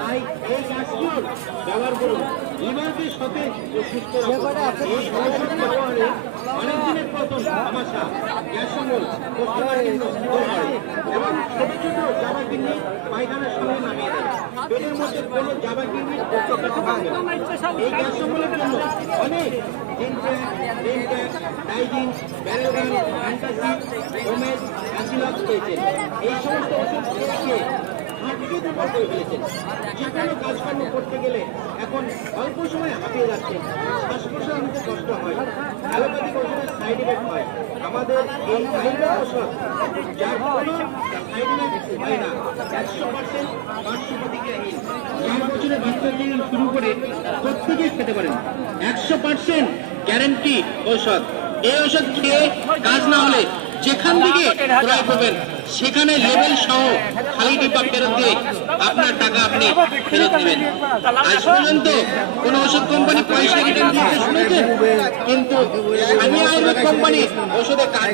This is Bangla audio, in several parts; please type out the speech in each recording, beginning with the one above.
তাই এই গাছগুলো ব্যবহার করুন। লিভারকে সতেজ ও সুস্থ রাখুন। এই ঔষধ ব্যবহারে অনেক দিনের প্রথম সমস্যা গ্যাস দূর হয়। এবং ছোট ছোট জামা কিনে পায়খানার সঙ্গে নামিয়ে দেয় পেটের মধ্যে কোনো জামা কিনে। এই গ্যাস অম্বলের জন্য অনেক ডাইজিন, ব্যারেগান, অ্যান্টাসিড, ওমেজ, অ্যাসিলক্স পেয়েছেন। এই সমস্ত ওষুধ খেয়ে হাঁপিয়ে দুর্বল করে ফেলেছেন কাজকর্ম করতে গেলে এখন অল্প সময় হাঁপিয়ে যাচ্ছে শ্বাস প্রশ্বাস কষ্ট হয় অ্যালোপ্যাথিক ওষুধের সাইড ইফেক্ট হয় আমাদের এই আয়ুর্বেদ ওষুধ যার কোনো সাইড ইফেক্ট হয় না একশো পার্সেন্ট পার্শ্ব শুরু করে প্রত্যেকেই খেতে পারেন একশো পার্সেন্ট গ্যারেন্টি ঔষধ এই ওষুধ খেয়ে কাজ না হলে যেখান থেকে ক্রয় করবেন সেখানে লেভেল সহ খালি ডিব্বা ফেরত দিয়ে আপনার টাকা আপনি ফেরত নেবেন। আজ পর্যন্ত কোন ওষুধ কোম্পানি পয়সা রিটার্ন দিতে শুনেছেন? কিন্তু আমি আয়ুর্বেদ কোম্পানি ওষুধে কাজ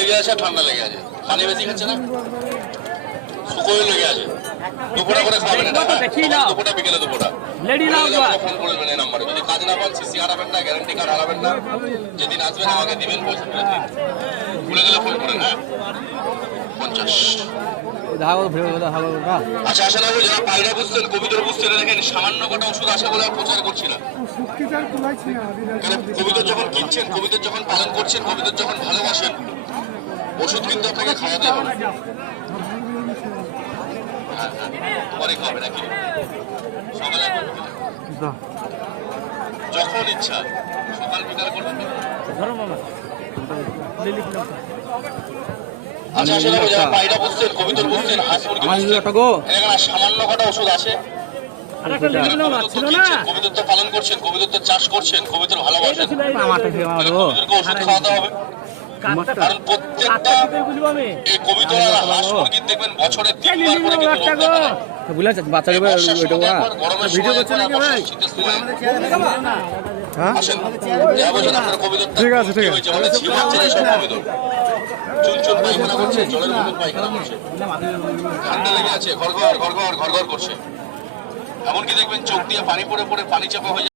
লেগে আছে আর ঠান্ডা লেগে আছে। পানি বেশি খাচ্ছে না? দুপুরে করে খাবেন না। দুপুরটা বিকেলে দুপুরটা লেডি নাও বলে ফোন করে এই নাম্বারে। যদি কাজ না পান সিসি হারাবেন না গ্যারান্টি কার্ড হারাবেন না। যেদিন আসবেন আমাকে দিবেন পয়সা দিন। ভুলে গেলে ফোন করেন হ্যাঁ? পঞ্চাশ। আচ্ছা আশা রাখব যারা পায়রা বুঝছেন কবিতর বুঝছেন দেখেন সামান্য কটা ওষুধ আসে বলে আর প্রচার করছি না। কবিতর যখন কিনছেন কবিতর যখন পালন করছেন কবিতর যখন ভালোবাসেন ওষুধ কিন্তু আপনাকে খাওয়াতে হবে। পরে খাবে নাকি সকালে যখন ইচ্ছা সকাল বিকাল করবেন আচ্ছা আসলে যারা পায়রা বুঝছেন কবিতর বুঝছেন হাঁস মুরগি এখানে সামান্য কটা ওষুধ আছে তো পালন করছেন কবিতর চাষ করছেন কবিতর ভালোবাসেন ওষুধ খাওয়াতে হবে? কাঠটা কারণ প্রত্যেকটা কাঠটা কি করে বুঝব আমি এই কবিতর আর হাঁস মুরগির দেখবেন বছরে তিনবার করে কিন্তু রোগ দেখা দেয়। বাচ্চা এই বর্ষার সময় একবার, গরমের সময় একবার, আর বর্ষার শীতের সময় একবার। আসেন। যা বলছেন আপনার কবিতরটা কি হয়েছে? ঝিমাচ্ছে এই সব কবিতর। চুনচুন পায়খানা করছে, জলের পায়খানা করছে। ঠান্ডা লেগে আছে, ঘরঘর, ঘরঘর, ঘরঘর করছে। এমনকি দেখবেন চোখ দিয়ে পানি পড়ে পড়ে পানি চাপা হয়ে